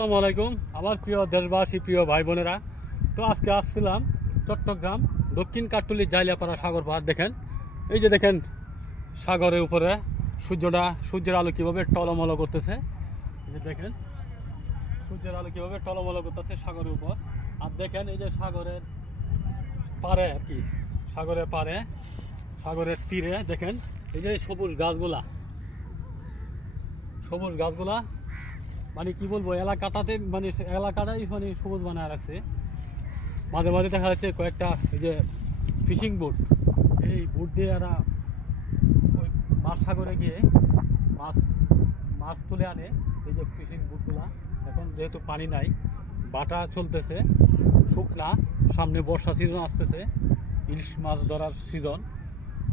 আসসালামু আলাইকুম আমার প্রিয় দেশবাসী, প্রিয় ভাই বোনেরা। তো আজকে আসছিলাম চট্টগ্রাম দক্ষিণ কাট্টলি জাইলাপাড়া সাগর পাহাড়। দেখেন, এই যে দেখেন সাগরের উপরে সূর্যের আলো কীভাবে টলমলো করতেছে। এই যে দেখেন সূর্যের আলো কীভাবে টলমলো করতেছে সাগরের উপর। আর দেখেন এই যে সাগরের পাড়ে আর কি, সাগরের পাড়ে, সাগরের তীরে দেখেন এই যে সবুজ গাছগুলা মানে কি বলবো, এলাকাটাই মানে সবুজ বানায় রাখছে। মাঝে মাঝে দেখা যাচ্ছে কয়েকটা এই যে ফিশিং বোট, এই বোট দিয়ে এরা ওই মাছ সাগরে গিয়ে মাছ তুলে আনে। এই যে ফিশিং বোটগুলা এখন যেহেতু পানি নাই, বাটা চলতেছে, শুকনা, সামনে বর্ষা সিজন আসতেছে, ইলিশ মাছ ধরার সিজন,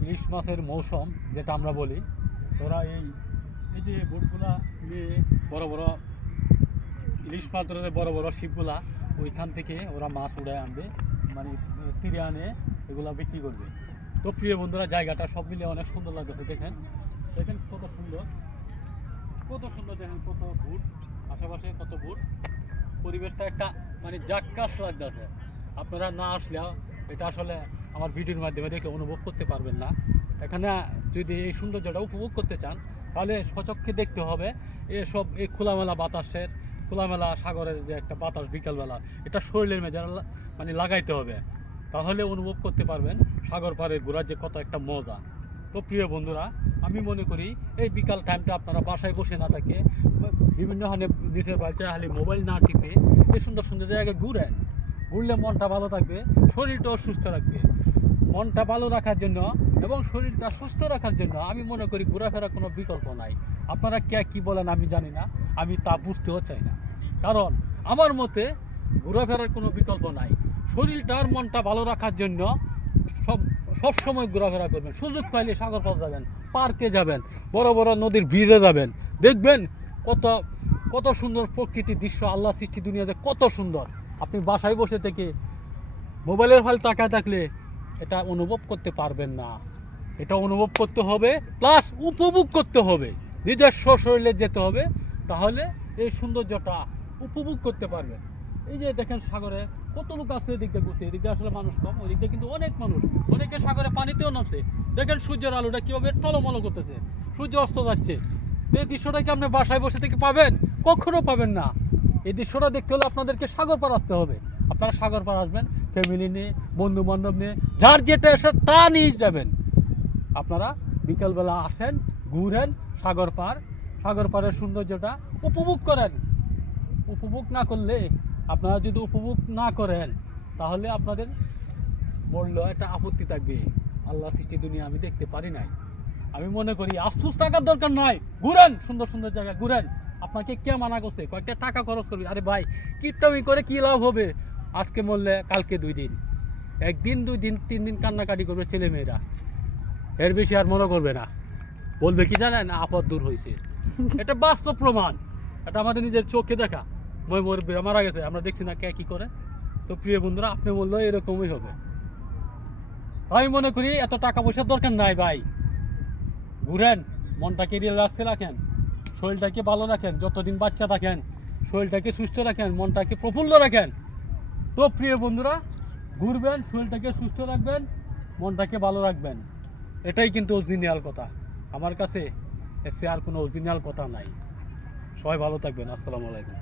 ইলিশ মাছের মৌসুম যেটা আমরা বলি। ওরা এই যে বোটগুলা নিয়ে বড় বড় ইলিশ মাছ ধরে, বড় বড় শিপগুলা ওইখান থেকে ওরা মাছ উড়ায় আনবে, মানে তীরে আনে, এগুলা বিক্রি করবে। তো প্রিয় বন্ধুরা, জায়গাটা সব মিলিয়ে অনেক সুন্দর লাগতেছে। দেখেন দেখেন কত সুন্দর দেখেন, কত বুট, আশেপাশে কত বুট, পরিবেশটা একটা মানে জাক্কাস লাগতেছে। আপনারা না আসলেও এটা আসলে আমার ভিডিওর মাধ্যমে দেখে অনুভব করতে পারবেন না। এখানে যদি এই সৌন্দর্যটা উপভোগ করতে চান তাহলে সচক্ষে দেখতে হবে। এই খোলামেলা সাগরের যে একটা বাতাস বিকালবেলা, এটা শরীরের মেজাজ মানে লাগাইতে হবে, তাহলে অনুভব করতে পারবেন সাগর পাড়ের ঘোরার যে কত একটা মজা। তো প্রিয় বন্ধুরা, আমি মনে করি এই বিকাল টাইমটা আপনারা বাসায় বসে না থাকে, বিভিন্ন নিচের বাচ্চা হালি মোবাইল না টিপে এই সুন্দর সুন্দর জায়গায় ঘুরলে মনটা ভালো থাকবে, শরীরটাও সুস্থ রাখবে। মনটা ভালো রাখার জন্য এবং শরীরটা সুস্থ রাখার জন্য আমি মনে করি ঘোরাফেরা কোনো বিকল্প নাই। আপনারা কি বলেন আমি জানি না, আমি তা বুঝতেও চাই না, কারণ আমার মতে ঘোরাফেরার কোনো বিকল্প নাই। শরীরটা আর মনটা ভালো রাখার জন্য সব সময় ঘোরাফেরা করবেন। সুযোগ পাইলে সাগর পাড় যাবেন, পার্কে যাবেন, বড় বড় নদীর ব্রিজে যাবেন, দেখবেন কত কত সুন্দর প্রকৃতির দৃশ্য, আল্লাহ সৃষ্টি দুনিয়াতে কত সুন্দর। আপনি বাসায় বসে থেকে মোবাইলের ফাইল তাকায় থাকলে এটা অনুভব করতে পারবেন না। এটা অনুভব করতে হবে, প্লাস উপভোগ করতে হবে, নিজস্ব শরীরে যেতে হবে, তাহলে এই সৌন্দর্যটা উপভোগ করতে পারবেন। এই যে দেখেন সাগরে কত লোক আছে এদিক দিয়ে ঘুরতে, এদিক দিয়ে আসলে মানুষ কম, ওই দিক দিয়ে কিন্তু অনেক মানুষ, অনেকে সাগরে পানিতেও নামছে। দেখেন সূর্যের আলোটা কীভাবে টলমলো করতেছে, সূর্য অস্ত যাচ্ছে। এই দৃশ্যটা কি আপনি বাসায় বসে থেকে পাবেন? কখনো পাবেন না। এই দৃশ্যটা দেখতে হলে আপনাদেরকে সাগর পাড় আসতে হবে। আপনারা সাগর পাড় আসবেন ফ্যামিলি নিয়ে, বন্ধু বান্ধব নিয়ে, যার যেটা এসে তা নিয়ে যাবেন। আপনারা বিকালবেলা আসেন, ঘুরেন সাগর পাড়ের সৌন্দর্যটা উপভোগ করেন। উপভোগ না করলে, আপনারা যদি উপভোগ না করেন তাহলে আপনাদের বললো একটা আপত্তি থাকবে, আল্লাহ সৃষ্টি দুনিয়া আমি দেখতে পারি নাই। আমি মনে করি আফসোস টাকার দরকার নয়, ঘুরেন, সুন্দর সুন্দর জায়গায় ঘুরেন। আপনাকে কে মানা করছে কয়েকটা টাকা খরচ করবি? আরে ভাই, কিপটামি করে কি লাভ হবে? আজকে মরলে কালকে 2 দিন, 1 দিন 2 দিন 3 দিন কান্নাকাটি করবে ছেলে মেয়েরা, এর বেশি আর মনে করবে না। বলবে কি জানেন, আপদ দূর হয়েছে। এটা বাস্তব প্রমাণ, এটা আমাদের নিজের চোখে দেখা। মারা গেছে, আমরা দেখছি না কে কি করে। তো প্রিয় বন্ধুরা, আপনি বললো এরকমই হবে। আমি মনে করি এত টাকা পয়সার দরকার নাই ভাই, ঘুরেন, মনটাকে রিল্যাক্সে রাখেন, শরীরটাকে ভালো রাখেন, যতদিন বাচ্চা থাকেন শরীরটাকে সুস্থ রাখেন, মনটাকে প্রফুল্ল রাখেন। তো প্রিয় বন্ধুরা, ঘুরবেন, শরীরটাকে সুস্থ রাখবেন, মনটাকে ভালো রাখবেন, এটাই কিন্তু অরিজিনাল কথা। আমার কাছে এসে আর কোনো অরিজিনাল কথা নাই। সবাই ভালো থাকবেন। আসসালামু আলাইকুম।